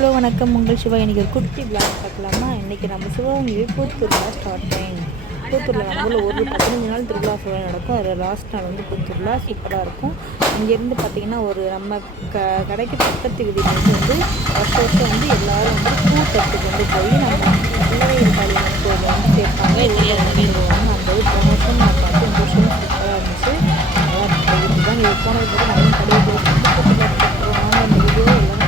Hello வணக்கம், உங்கள் சிவா. இன்றைக்கி ஒரு குட்டி பிளாக் பார்க்கலாமா? இன்றைக்கி நம்ம சிவகங்கையில் பூத்தூரில் ஸ்டார்ட் டைம். பூத்தூரில் நம்ம ஒரு 15 நாள் திருவிழா சுவை நடக்கும். அதில் லாஸ்ட் நாள் வந்து பூத்தூரில் சூப்பராக இருக்கும். இங்கேருந்து பார்த்திங்கன்னா ஒரு நம்ம கடைக்கு பக்கத்து வீதியிலேருந்து வந்து வருஷம் வந்து எல்லோரும் வந்து பூ தட்டு கொண்டு போய் நம்ம பிள்ளைகள் காலையில் கோயில் வந்து சேர்ப்பாங்க. அந்த போன வருஷம் நான் பார்த்து இந்த வருஷம் சூப்பராக இருந்துச்சு. நல்லா இதுதான் இது போனது போது நம்மளும் கடையை கொடுத்து அந்த வீடியோ எல்லாம்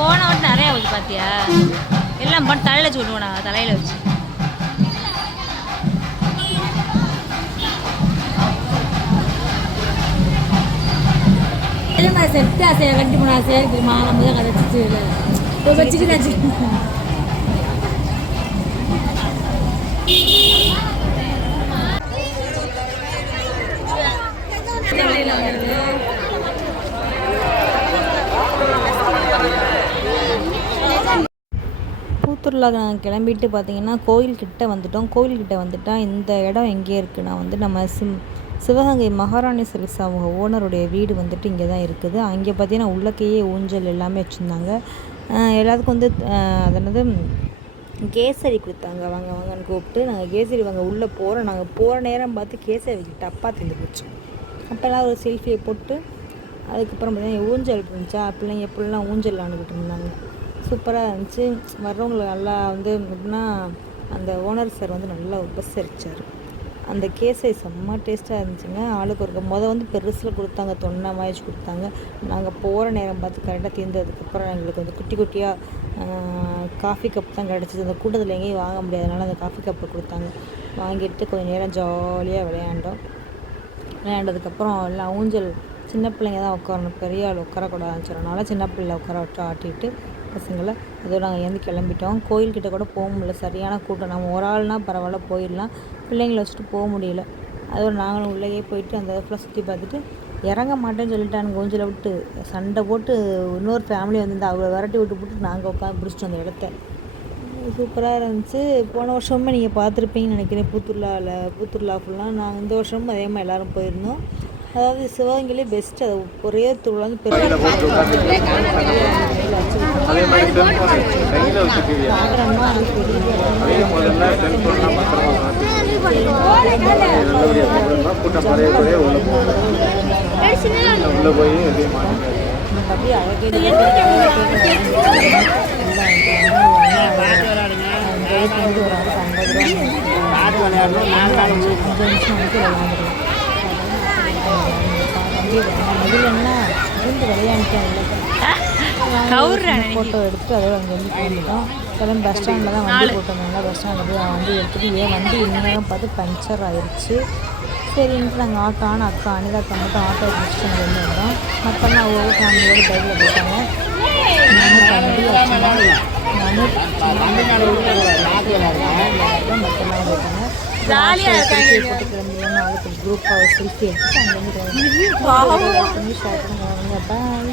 போன வட்டம் நிறையா வச்சு பார்த்தியா? எல்லாம் பண்ண தலையில் வச்சு விடுவோண்ணா, தலையில் வச்சு செட்டு ஆசையை கட்டி போன ஆசையாக இருக்குமா? நம்ம தான் கதைச்சிச்சு வச்சுக்கிட்டாச்சு. பூத்தூரில் நாங்கள் கிளம்பிட்டு பார்த்தீங்கன்னா கோயில்கிட்ட வந்துட்டோம். கோயில்கிட்ட வந்துட்டால் இந்த இடம் எங்கே இருக்குன்னா வந்து நம்ம சிவகங்கை மகாராணி சில்க்ஸ் அவங்க ஓனருடைய வீடு வந்துட்டு இங்கே தான் இருக்குது. அங்கே பார்த்தீங்கன்னா உள்ளக்கையே ஊஞ்சல் எல்லாமே வச்சுருந்தாங்க. எல்லாத்துக்கும் வந்து அதனது கேசரி கொடுத்தாங்க. வாங்க வாங்கன்னு கூப்பிட்டு நாங்கள் கேசரி வாங்க உள்ளே போகிறோம். நாங்கள் போகிற நேரம் பார்த்து கேசரி டப்பா தின்னு போச்சு. அப்போல்லாம் ஒரு செல்ஃபியை போட்டு அதுக்கப்புறம் பார்த்தீங்கன்னா ஊஞ்சல் இருந்துச்சா, பிள்ளைங்க எப்படிலாம் ஊஞ்சல் ஆண்டுக்கிட்டு இருந்தாங்க. சூப்பராக இருந்துச்சு. வர்றவங்களுக்கு நல்லா வந்து எப்படின்னா அந்த ஓனர் சார் வந்து நல்லா உபசரித்தார். அந்த கேசரி செம்ம டேஸ்ட்டாக இருந்துச்சுங்க. ஆளுக்கு ஒரு வந்து பெருசில் கொடுத்தாங்க, தொன்னை மாய்ச்சி கொடுத்தாங்க. நாங்கள் போகிற நேரம் பார்த்து கரெக்டாக தீர்ந்ததுக்கப்புறம் எங்களுக்கு வந்து குட்டி குட்டியாக காஃபி கப் தான் கிடச்சிது. அந்த கூட்டத்தில் எங்கேயும் வாங்க முடியாதனால அந்த காஃபி கப்பை கொடுத்தாங்க. வாங்கிட்டு கொஞ்சம் நேரம் ஜாலியாக விளையாண்டதுக்கப்புறம் எல்லாம் ஊஞ்சல் சின்ன பிள்ளைங்க தான் உட்காரணும், பெரிய ஆள் உட்காரக்கூடாதுன்னு சொன்னனால சின்ன பிள்ளை உட்கார விட்டு ஆட்டிட்டு பசங்களை அதோடு நாங்கள் ஏந்து கிளம்பிட்டோம். கோயில்கிட்ட கூட போக முடியல, சரியான கூட்டம். நம்ம ஒரு ஆள்னால் பரவாயில்ல போயிடலாம், பிள்ளைங்களை வச்சுட்டு போக முடியல. அதோடு நாங்களும் உள்ளேயே போயிட்டு அந்த இடத்துல சுற்றி பார்த்துட்டு இறங்க மாட்டேன்னு சொல்லிட்டானுங்க. ஊஞ்சலை விட்டு சண்டை போட்டு இன்னொரு ஃபேமிலி வந்து அவளை விரட்டி விட்டு நாங்கள் உட்காந்து பிடிச்சிட்டோம் அந்த இடத்த. சூப்பராக இருந்துச்சு. போன வருஷமும் நீங்கள் பார்த்துருப்பீங்கன்னு நினைக்கிறேன். பூத்தூர்லா ஃபுல்லாக நாங்கள் இந்த வருஷமும் அதே மாதிரி எல்லோரும் போயிருந்தோம். அதாவது சிவகங்கையிலே பெஸ்ட்டு. அது ஒரே திருவிழா வந்து பெரிய ஃபோட்டோ எடுத்து அதோட அங்கே வந்து போயிட்டோம். இப்போலாம் பஸ் ஸ்டாண்டில் தான் வண்டி போட்டோம்னால பஸ் ஸ்டாண்டில் போய் வண்டி எடுத்துகிட்டு வண்டி இன்னும் பார்த்து பஞ்சர் ஆயிடுச்சு. சரின்ட்டு நாங்கள் அக்கா அனிதாக்கா மட்டும் ஆட்டோ பிடிச்சிட்டு அங்கே வந்து வந்தோம். மற்றெல்லாம் ஒவ்வொரு ஃபேமிலியோடு பைக்கில் போட்டாங்க. மற்றெல்லாம் போட்டாங்க. குரூப்பாக செல்ஃபி எடுத்துட்டு அங்கேருந்து ஷேர் பண்ணுவாங்க. பாய்.